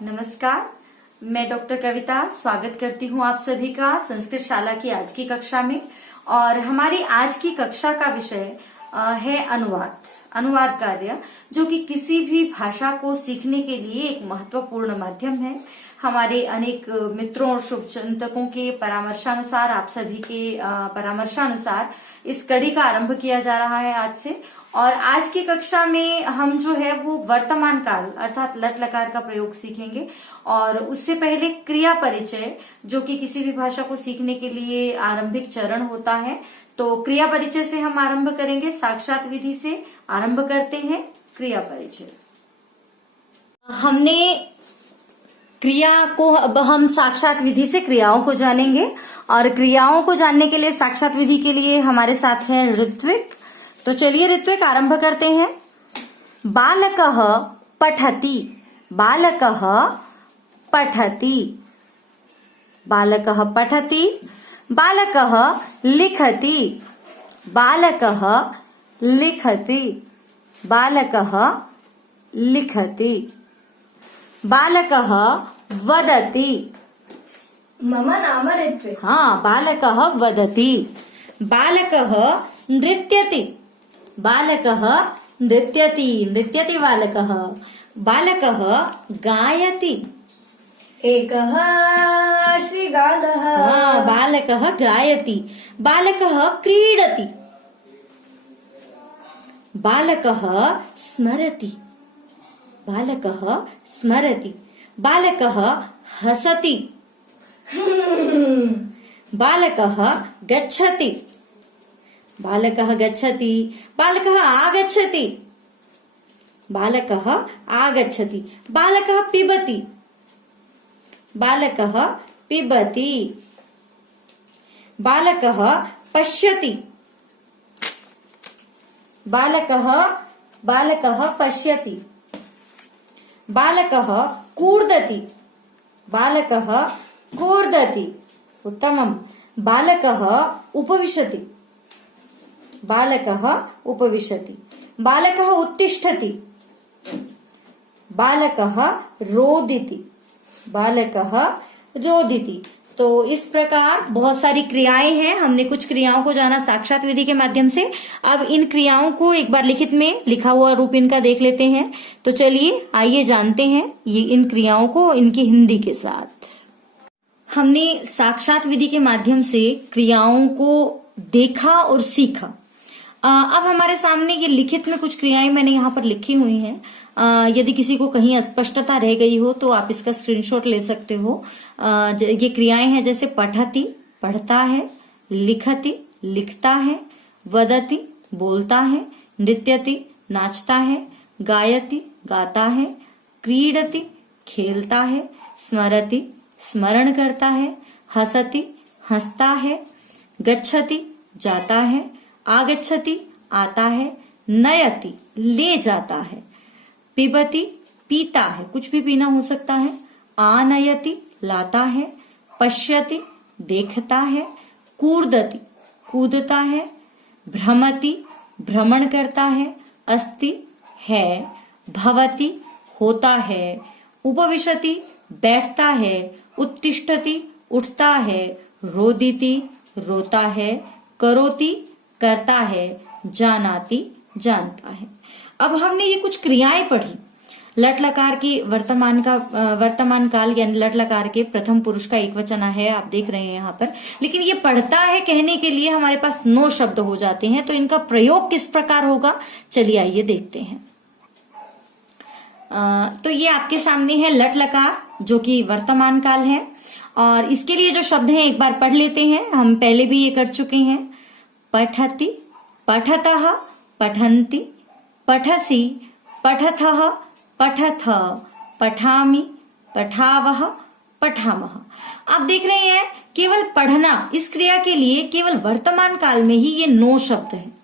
नमस्कार, मैं डॉक्टर कविता स्वागत करती हूँ आप सभी का संस्कृत शाला की आज की कक्षा में। और हमारी आज की कक्षा का विषय है अनुवाद कार्य, जो कि किसी भी भाषा को सीखने के लिए एक महत्वपूर्ण माध्यम है। हमारे अनेक मित्रों और शुभचिंतकों के परामर्शानुसार, आप सभी के परामर्शानुसार इस कड़ी का आरंभ किया जा रहा है आज से। और आज की कक्षा में हम जो है वो वर्तमान काल अर्थात लट लकार का प्रयोग सीखेंगे। और उससे पहले क्रिया परिचय, जो कि किसी भी भाषा को सीखने के लिए आरंभिक चरण होता है, तो क्रिया परिचय से हम आरंभ करेंगे। साक्षात विधि से आरंभ करते हैं क्रिया परिचय। हमने क्रिया को, अब हम साक्षात विधि से क्रियाओं को जानेंगे। और क्रियाओं को जानने के लिए साक्षात विधि के लिए हमारे साथ है ऋत्विक। तो चलिए ऋत्विक आरंभ करते हैं। बालकः पठति, बालकः पठति, बालकः पठति, बालकः लिखति, बालकः लिखति, बालकः लिखति, बालकः वदति। मम नाम ऋत्विक। हाँ, बालकः वदति, बालकः नृत्यति, बालकः नृत्यति, नृत्यति बालकः, बालकः गायति, एकः श्रीगानः। हाँ, बालकः गायति, बालकः क्रीडति, बालकः स्मरति, बालकः स्मरति, बालकः हसति, बालकः गच्छति, बालकः गच्छति, बालकः आगच्छति, बालकः आगच्छति, बालकः पिबति, बालकः पिबति, बालकः पश्यति, बालकः पश्यति, बालकः कूर्दति, बालकः कूर्दति, उत्तमम्, बालकः उपविशति, बालकः उपविशति, बालकः उत्तिष्ठति, बालकः रोदिति, बालकः रोदिति। तो इस प्रकार बहुत सारी क्रियाएं हैं। हमने कुछ क्रियाओं को जाना साक्षात विधि के माध्यम से। अब इन क्रियाओं को एक बार लिखित में लिखा हुआ रूप इनका देख लेते हैं। तो चलिए आइए जानते हैं ये इन क्रियाओं को इनकी हिंदी के साथ। हमने साक्षात विधि के माध्यम से क्रियाओं को देखा और सीखा। अब हमारे सामने ये लिखित में कुछ क्रियाएं मैंने यहाँ पर लिखी हुई हैं। यदि किसी को कहीं अस्पष्टता रह गई हो तो आप इसका स्क्रीनशॉट ले सकते हो। ये क्रियाएं हैं जैसे पठति, पढ़ता है, लिखति, लिखता है, वदति, बोलता है, नृत्यति, नाचता है, गायति, गाता है, क्रीडति, खेलता है, स्मरति, स्मरण करता है, हसति, हंसता है, गच्छति, जाता है, आगच्छति, आता है, नयति, ले जाता है, पिबति, पीता है, कुछ भी पीना हो सकता है, आनयति, लाता है, पश्यति, देखता है, कूर्दति, कूदता है, भ्रमति, भ्रमण करता है, अस्ति, है, भवति, होता है, उपविशति, बैठता है, उत्तिष्ठति, उठता है, रोदिति, रोता है, करोति, करता है, जानाति, जानता है। अब हमने ये कुछ क्रियाएं पढ़ी। लट लकार की वर्तमान काल यानी लट लकार के प्रथम पुरुष का एक वचन है, आप देख रहे हैं यहाँ पर। लेकिन ये पढ़ता है कहने के लिए हमारे पास 9 शब्द हो जाते हैं। तो इनका प्रयोग किस प्रकार होगा, चलिए आइए देखते हैं। तो ये आपके सामने है लट लकार, जो कि वर्तमान काल है। और इसके लिए जो शब्द हैं एक बार पढ़ लेते हैं। हम पहले भी ये कर चुके हैं। पठति, पठतः, पठन्ति, पठसि, पठथः, पठथ, पठामि, पठावः, पठामः। आप देख रहे हैं केवल पढ़ना, इस क्रिया के लिए केवल वर्तमान काल में ही ये 9 शब्द हैं।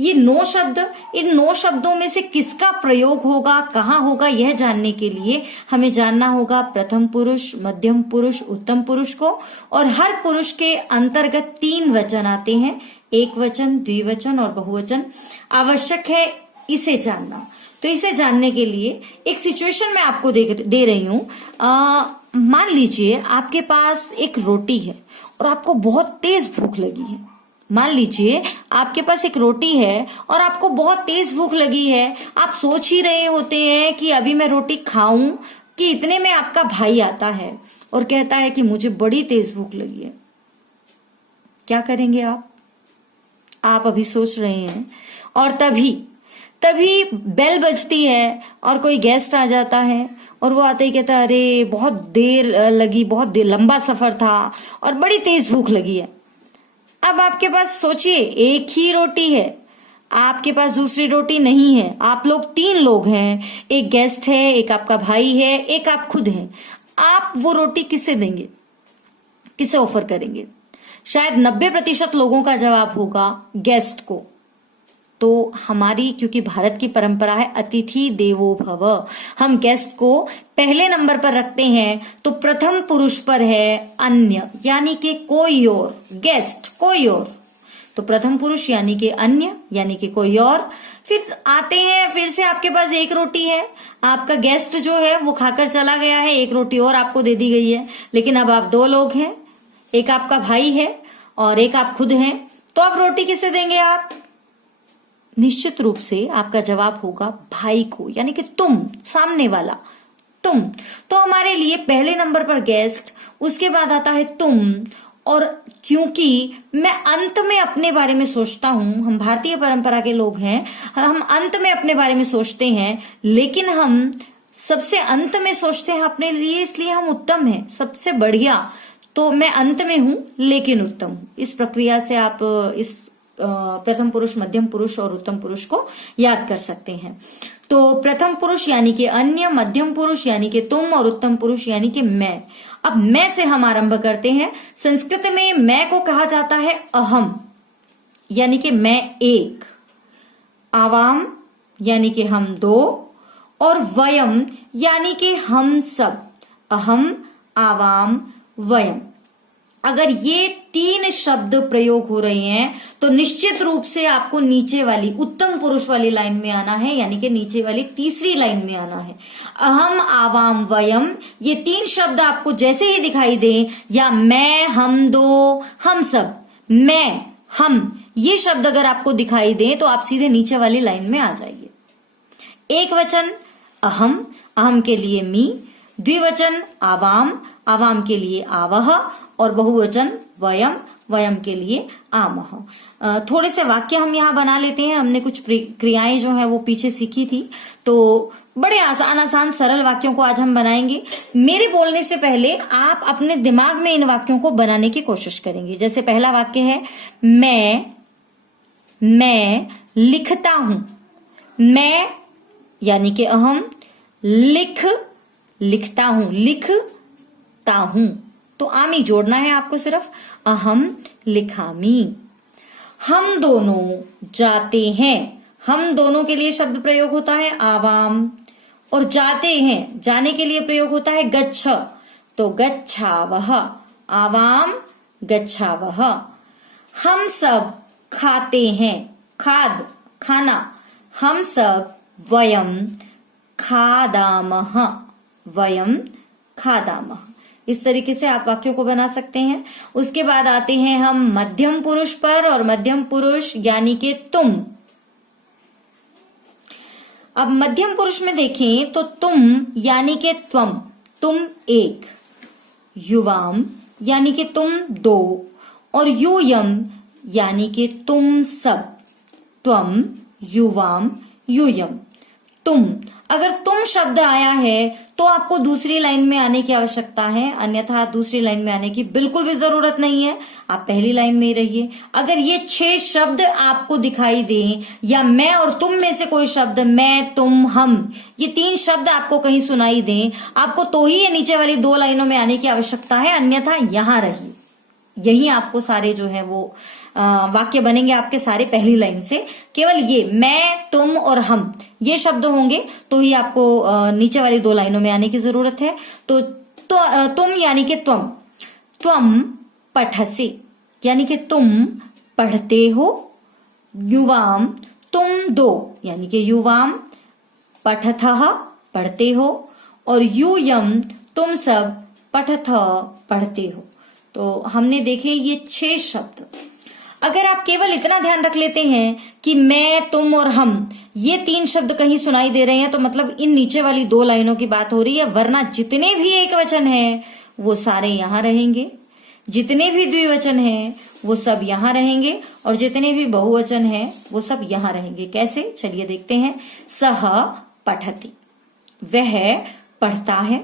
ये 9 शब्द, इन 9 शब्दों में से किसका प्रयोग होगा, कहाँ होगा, यह जानने के लिए हमें जानना होगा प्रथम पुरुष, मध्यम पुरुष, उत्तम पुरुष को। और हर पुरुष के अंतर्गत 3 वचन आते हैं, एक वचन, द्विवचन और बहुवचन। आवश्यक है इसे जानना। तो इसे जानने के लिए एक सिचुएशन मैं आपको दे रही हूं। मान लीजिए आपके पास एक रोटी है और आपको बहुत तेज भूख लगी है। मान लीजिए आपके पास एक रोटी है और आपको बहुत तेज भूख लगी है। आप सोच ही रहे होते हैं कि अभी मैं रोटी खाऊं कि इतने में आपका भाई आता है और कहता है कि मुझे बड़ी तेज भूख लगी है। क्या करेंगे आप अभी सोच रहे हैं और तभी बेल बजती है और कोई गेस्ट आ जाता है और वो आते ही कहता है अरे बहुत देर लगी, लंबा सफर था और बड़ी तेज भूख लगी है। अब आपके पास सोचिए एक ही रोटी है, आपके पास दूसरी रोटी नहीं है, आप लोग 3 लोग हैं, एक गेस्ट है, एक आपका भाई है, एक आप खुद हैं। आप वो रोटी किसे देंगे, किसे ऑफर करेंगे? शायद 90% लोगों का जवाब होगा गेस्ट को। तो हमारी क्योंकि भारत की परंपरा है अतिथि देवो भव, हम गेस्ट को पहले नंबर पर रखते हैं। तो प्रथम पुरुष पर है अन्य, यानी कि कोई और, गेस्ट कोई और। तो प्रथम पुरुष यानी कि अन्य, यानी कि कोई और। फिर आते हैं, फिर से आपके पास एक रोटी है, आपका गेस्ट जो है वो खाकर चला गया है, एक रोटी और आपको दे दी गई है। लेकिन अब आप 2 लोग हैं, एक आपका भाई है और एक आप खुद हैं। तो अब रोटी किसे देंगे आप? निश्चित रूप से आपका जवाब होगा भाई को, यानी कि तुम, सामने वाला तुम। तो हमारे लिए पहले नंबर पर गेस्ट, उसके बाद आता है तुम। और क्योंकि मैं अंत में अपने बारे में सोचता हूं, हम भारतीय परंपरा के लोग हैं, हम अंत में अपने बारे में सोचते हैं, लेकिन हम सबसे अंत में सोचते हैं अपने लिए, इसलिए हम उत्तम हैं, सबसे बढ़िया। तो मैं अंत में हूं लेकिन उत्तम हूं। इस प्रक्रिया से आप इस प्रथम पुरुष, मध्यम पुरुष और उत्तम पुरुष को याद कर सकते हैं। तो प्रथम पुरुष यानी कि अन्य, मध्यम पुरुष यानी कि तुम और उत्तम पुरुष यानी कि मैं। अब मैं से हम आरंभ करते हैं। संस्कृत में मैं को कहा जाता है अहम, यानी कि मैं एक। आवाम यानी कि हम 2 और वयम यानी कि हम सब। अहम, आवाम, वयम। अगर ये 3 शब्द प्रयोग हो रहे हैं तो निश्चित रूप से आपको नीचे वाली उत्तम पुरुष वाली लाइन में आना है, यानी कि नीचे वाली तीसरी लाइन में आना है। अहम, आवाम, वयम, ये 3 शब्द आपको जैसे ही दिखाई दे, या मैं, हम 2, हम सब, मैं, हम, ये शब्द अगर आपको दिखाई दे तो आप सीधे नीचे वाली लाइन में आ जाइए। एक वचन अहम, अहम के लिए मी। द्विवचन आवाम, आवाम के लिए आवह। और बहुवचन वयम, वयम के लिए आमह। थोड़े से वाक्य हम यहाँ बना लेते हैं। हमने कुछ क्रियाएं जो है वो पीछे सीखी थी, तो बड़े आसान सरल वाक्यों को आज हम बनाएंगे। मेरे बोलने से पहले आप अपने दिमाग में इन वाक्यों को बनाने की कोशिश करेंगे। जैसे पहला वाक्य है मैं लिखता हूं। मैं यानी कि अहम, लिखता हूं, लिखता हूं, तो आमी जोड़ना है आपको सिर्फ। अहम लिखामी। हम दोनों जाते हैं। हम दोनों के लिए शब्द प्रयोग होता है आवाम, और जाते हैं, जाने के लिए प्रयोग होता है गच्छ, तो गच्छावह। आवाम गच्छावह। हम सब खाते हैं। खाद, खाना। हम सब वयम खादामह। वयम खादामह। इस तरीके से आप वाक्यों को बना सकते हैं। उसके बाद आते हैं हम मध्यम पुरुष पर, और मध्यम पुरुष यानी कि तुम। अब मध्यम पुरुष में देखें तो तुम यानी कि त्वम, तुम एक। युवाम यानी कि तुम 2, और यूयम यानी कि तुम सब। त्वम, युवाम, यूयम, तुम। अगर तुम शब्द आया है तो आपको दूसरी लाइन में आने की आवश्यकता है, अन्यथा दूसरी लाइन में आने की बिल्कुल भी जरूरत नहीं है, आप पहली लाइन में ही रहिए। अगर ये 6 शब्द आपको दिखाई दें, या मैं और तुम में से कोई शब्द, मैं, तुम, हम, ये 3 शब्द आपको कहीं सुनाई दें, आपको तो ही ये नीचे वाली 2 लाइनों में आने की आवश्यकता है, अन्यथा यहां रहिए। यही आपको सारे जो है वो वाक्य बनेंगे आपके सारे पहली लाइन से। केवल ये मैं, तुम और हम, ये शब्द होंगे तो ही आपको नीचे वाली 2 लाइनों में आने की जरूरत है। तो तुम यानी कि त्वम पठसे, यानी कि तुम पढ़ते हो। युवाम, तुम 2 यानी कि युवाम, पठतः पढ़ते हो, और यूयम तुम सब पठतः पढ़ते हो। तो हमने देखे ये 6 शब्द। अगर आप केवल इतना ध्यान रख लेते हैं कि मैं, तुम और हम, ये 3 शब्द कहीं सुनाई दे रहे हैं, तो मतलब इन नीचे वाली 2 लाइनों की बात हो रही है, वरना जितने भी एक वचन है वो सारे यहां रहेंगे, जितने भी द्विवचन है वो सब यहां रहेंगे, और जितने भी बहुवचन है वो सब यहां रहेंगे। कैसे, चलिए देखते हैं। सह पठति, वह पढ़ता है।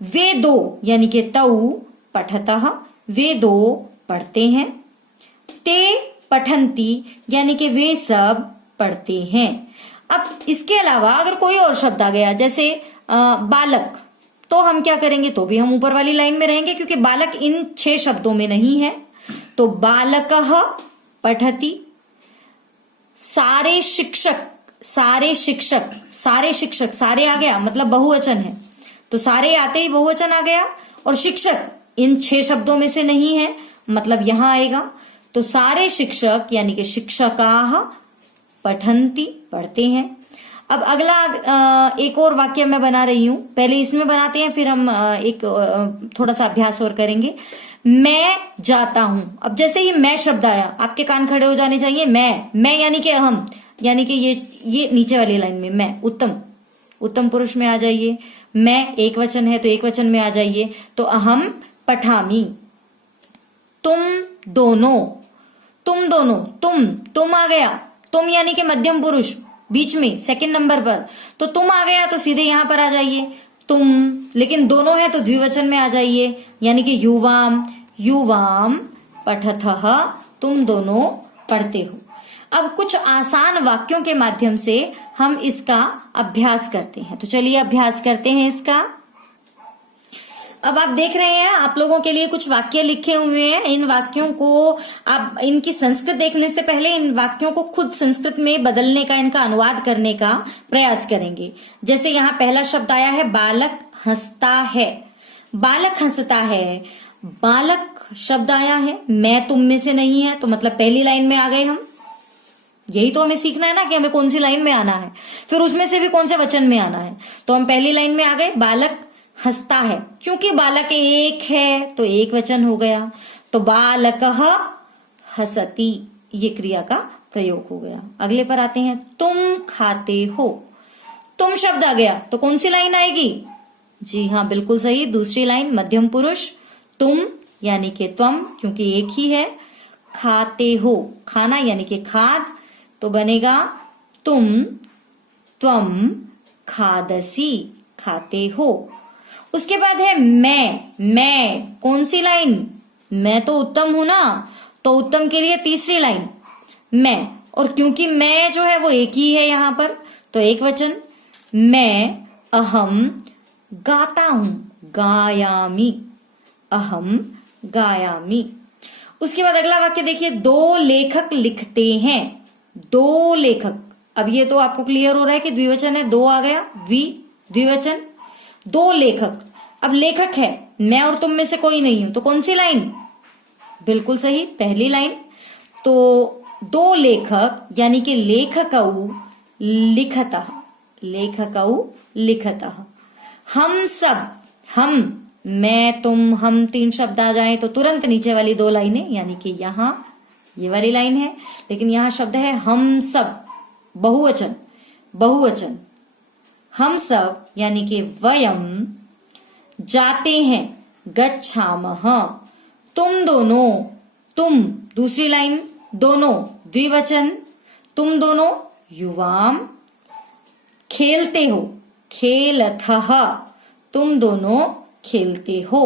वे दो यानी कि तौ पठतः, वे दो पढ़ते हैं। ते पठन्ति यानी कि वे सब पढ़ते हैं। अब इसके अलावा अगर कोई और शब्द आ गया, जैसे बालक, तो हम क्या करेंगे, तो भी हम ऊपर वाली लाइन में रहेंगे, क्योंकि बालक इन 6 शब्दों में नहीं है। तो बालकः पठति। सारे शिक्षक, सारे शिक्षक, सारे शिक्षक, सारे आ गया मतलब बहुवचन है, तो सारे आते ही बहुवचन आ गया, और शिक्षक इन 6 शब्दों में से नहीं है, मतलब यहां आएगा। तो सारे शिक्षक यानी कि शिक्षकाः पठन्ति पढ़ते हैं। अब अगला एक और वाक्य मैं बना रही हूं, पहले इसमें बनाते हैं, फिर हम एक थोड़ा सा अभ्यास और करेंगे। मैं जाता हूं। अब जैसे ही मैं शब्द आया, आपके कान खड़े हो जाने चाहिए। मैं यानी कि अहम, यानी कि ये नीचे वाली लाइन में मैं, उत्तम पुरुष में आ जाइए। मैं एक वचन है तो एक वचन में आ जाइए। तो अहम पठामी। तुम दोनों, तुम आ गया। तुम यानी कि मध्यम पुरुष, बीच में सेकंड नंबर पर, तो तुम आ गया तो सीधे यहां पर आ जाइए तुम, लेकिन दोनों है तो द्विवचन में आ जाइए, यानी कि युवाम पठतः, तुम दोनों पढ़ते हो। अब कुछ आसान वाक्यों के माध्यम से हम इसका अभ्यास करते हैं, तो चलिए अभ्यास करते हैं इसका। अब आप देख रहे हैं, आप लोगों के लिए कुछ वाक्य लिखे हुए हैं। इन वाक्यों को आप, इनकी संस्कृत देखने से पहले इन वाक्यों को खुद संस्कृत में बदलने का, इनका अनुवाद करने का प्रयास करेंगे। जैसे यहाँ पहला शब्द आया है, बालक हंसता है। बालक हंसता है, बालक शब्द आया है, मैं तुम में से नहीं है, तो मतलब पहली लाइन में आ गए हम। यही तो हमें सीखना है ना कि हमें कौन सी लाइन में आना है, फिर उसमें से भी कौन से वचन में आना है। तो हम पहली लाइन में आ गए, बालक हंसता है। क्योंकि बालक एक है तो एक वचन हो गया, तो बालकः हसति, ये क्रिया का प्रयोग हो गया। अगले पर आते हैं, तुम खाते हो। तुम शब्द आ गया तो कौन सी लाइन आएगी? जी हाँ, बिल्कुल सही, दूसरी लाइन, मध्यम पुरुष। तुम यानी कि त्वम, क्योंकि एक ही है। खाते हो, खाना यानी कि खाद, तो बनेगा तुम त्वम खादसी, खाते हो। उसके बाद है मैं, कौन सी लाइन? मैं तो उत्तम हूं ना, तो उत्तम के लिए तीसरी लाइन मैं, और क्योंकि मैं जो है वो एक ही है यहां पर, तो एक वचन। मैं अहम गाता हूं, गायामी, अहम गायामी। उसके बाद अगला वाक्य देखिए, 2 लेखक लिखते हैं। 2 लेखक, अब ये तो आपको क्लियर हो रहा है कि द्विवचन है, 2 आ गया, द्विवचन। 2 लेखक, अब लेखक है, मैं और तुम में से कोई नहीं हूं, तो कौन सी लाइन? बिल्कुल सही, पहली लाइन। तो 2 लेखक यानी कि लेखकौ लिखतः। हम सब, हम, मैं, तुम, हम, 3 शब्द आ जाए तो तुरंत नीचे वाली 2 लाइनें, यानी कि यहां ये वाली लाइन है, लेकिन यहां शब्द है हम सब, बहुवचन। हम सब यानी कि वयम जाते हैं, गच्छामः। तुम दोनों, तुम दूसरी लाइन, दोनों द्विवचन, तुम दोनों युवाम। खेलते हो, खेलतः, तुम दोनों खेलते हो।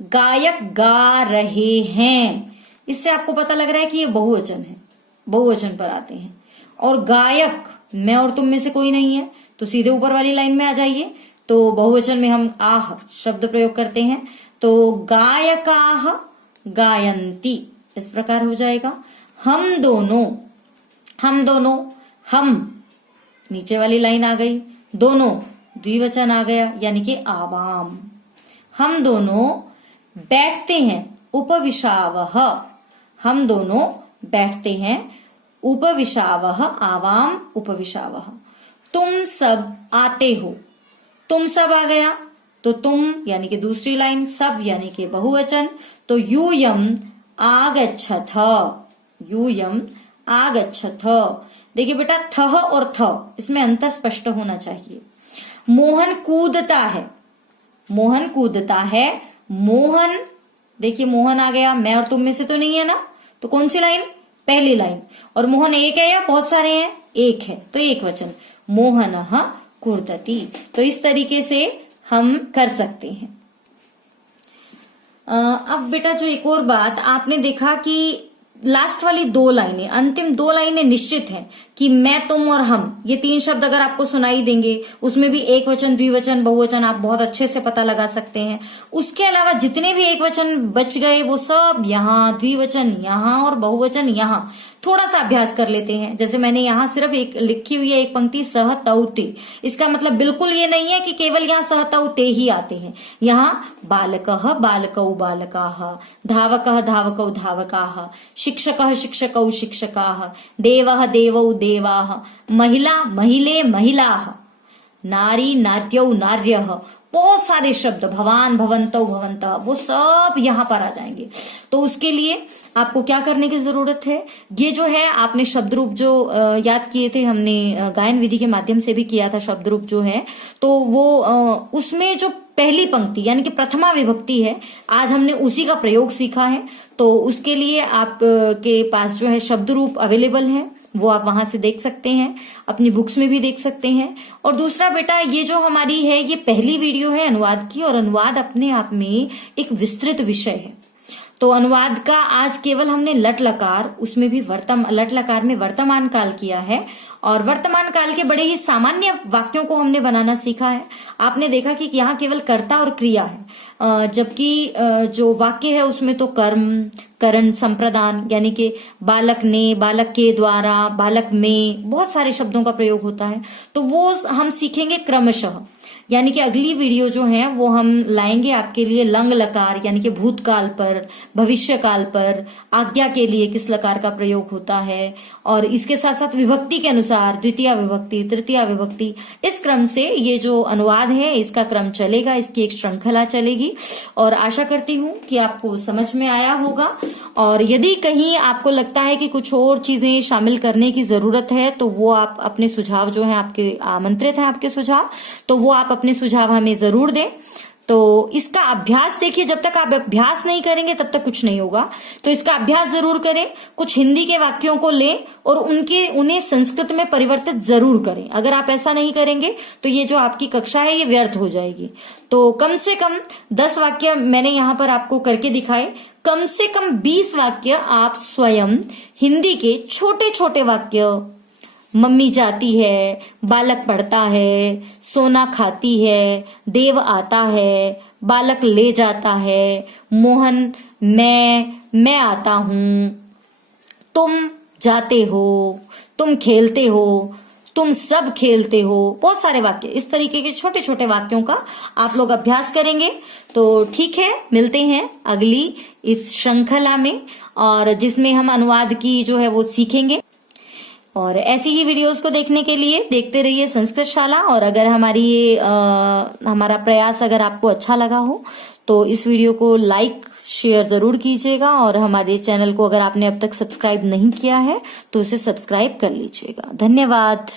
गायक गा रहे हैं, इससे आपको पता लग रहा है कि ये बहुवचन है, बहुवचन पर आते हैं। और गायक, मैं और तुम में से कोई नहीं है, तो सीधे ऊपर वाली लाइन में आ जाइए। तो बहुवचन में हम आह शब्द प्रयोग करते हैं, तो गायकाः गायन्ति, इस प्रकार हो जाएगा। हम दोनों, हम, नीचे वाली लाइन आ गई, दोनों द्विवचन आ गया, यानी कि आवाम। हम दोनों बैठते हैं, उपविशावः। हम दोनों बैठते हैं, उपविशावः, आवाम उपविशावः। तुम सब आते हो, तुम सब आ गया तो तुम यानी कि दूसरी लाइन, सब यानी कि बहुवचन, तो यूयम आगच्छथ, यूयम आगच्छथ। देखिए बेटा थह और थ इसमें अंतर स्पष्ट होना चाहिए। मोहन कूदता है, मोहन कूदता है, मोहन, देखिए मोहन आ गया, मैं और तुम में से तो नहीं है ना, तो कौन सी लाइन, पहली लाइन। और मोहन एक है या बहुत सारे हैं, एक है, तो एक वचन, मोहनः कूर्दति। तो इस तरीके से हम कर सकते हैं। अब बेटा जो एक और बात आपने देखा कि लास्ट वाली दो लाइनें, अंतिम दो लाइनें निश्चित हैं कि मैं, तुम और हम, ये तीन शब्द अगर आपको सुनाई देंगे, उसमें भी एक वचन, द्विवचन, बहुवचन आप बहुत अच्छे से पता लगा सकते हैं। उसके अलावा जितने भी एक वचन बच गए वो सब यहाँ, द्विवचन यहाँ और बहुवचन यहाँ। थोड़ा सा अभ्यास कर लेते हैं। जैसे मैंने यहाँ सिर्फ एक लिखी हुई है एक पंक्ति, सह तौ ते। इसका मतलब बिल्कुल ये नहीं है कि केवल यहाँ सह तौ ते ही आते हैं। यहाँ बालकः बालकौ बालकाः, धावकः धावकौ धावकाः, शिक्षकः शिक्षकौ शिक्षकाः, देवः देवौ देवाः, महिला महिले महिलाः, नारी नार्यौ नार्यः, बहुत सारे शब्द, भवान भवन्तौ भवन्तः, वो सब यहाँ पर आ जाएंगे। तो उसके लिए आपको क्या करने की जरूरत है, ये जो है आपने शब्द रूप जो याद किए थे, हमने गायन विधि के माध्यम से भी किया था शब्द रूप जो है, तो वो उसमें जो पहली पंक्ति यानी कि प्रथमा विभक्ति है, आज हमने उसी का प्रयोग सीखा है। तो उसके लिए आप के पास जो है शब्द रूप अवेलेबल है, वो आप वहां से देख सकते हैं, अपनी बुक्स में भी देख सकते हैं। और दूसरा बेटा, ये जो हमारी है ये पहली वीडियो है अनुवाद की, और अनुवाद अपने आप में एक विस्तृत विषय है। तो अनुवाद का आज केवल हमने लट लकार, उसमें भी लट लकार में वर्तमान काल किया है, और वर्तमान काल के बड़े ही सामान्य वाक्यों को हमने बनाना सीखा है। आपने देखा कि यहाँ केवल कर्ता और क्रिया है, जबकि जो वाक्य है उसमें तो कर्म, करण, संप्रदान यानी कि बालक ने, बालक के द्वारा, बालक में, बहुत सारे शब्दों का प्रयोग होता है। तो वो हम सीखेंगे क्रमशः, यानी कि अगली वीडियो जो है वो हम लाएंगे आपके लिए लंग लकार यानी कि भूतकाल पर, भविष्य काल पर, आज्ञा के लिए किस लकार का प्रयोग होता है, और इसके साथ साथ विभक्ति के अनुसार द्वितीय विभक्ति, तृतीय विभक्ति, इस क्रम से ये जो अनुवाद है इसका क्रम चलेगा, इसकी एक श्रृंखला चलेगी। और आशा करती हूँ कि आपको समझ में आया होगा। और यदि कहीं आपको लगता है कि कुछ और चीजें शामिल करने की जरूरत है तो वो आप अपने सुझाव जो है, आपके आमंत्रित है आपके सुझाव, तो वो आप अपने सुझाव हमें जरूर दें। तो इसका अभ्यास देखिए, जब तक आप अभ्यास नहीं करेंगे तब तक कुछ नहीं होगा। तो इसका अभ्यास जरूर करें, कुछ हिंदी के वाक्यों को लें और उन्हें संस्कृत में परिवर्तित जरूर करें। अगर आप ऐसा नहीं करेंगे तो ये जो आपकी कक्षा है ये व्यर्थ हो जाएगी। तो कम से कम 10 वाक्य मैंने यहाँ पर आपको करके दिखाए, कम से कम 20 वाक्य आप स्वयं हिंदी के छोटे छोटे वाक्य, मम्मी जाती है, बालक पढ़ता है, सोना खाती है, देव आता है, बालक ले जाता है, मोहन मैं आता हूं, तुम जाते हो, तुम खेलते हो, तुम सब खेलते हो, बहुत सारे वाक्य, इस तरीके के छोटे छोटे वाक्यों का आप लोग अभ्यास करेंगे। तो ठीक है, मिलते हैं अगली इस श्रृंखला में, और जिसमें हम अनुवाद की जो है वो सीखेंगे। और ऐसी ही वीडियोस को देखने के लिए देखते रहिए संस्कृत शाला। और अगर हमारी ये हमारा प्रयास अगर आपको अच्छा लगा हो तो इस वीडियो को लाइक शेयर जरूर कीजिएगा, और हमारे चैनल को अगर आपने अब तक सब्सक्राइब नहीं किया है तो उसे सब्सक्राइब कर लीजिएगा। धन्यवाद।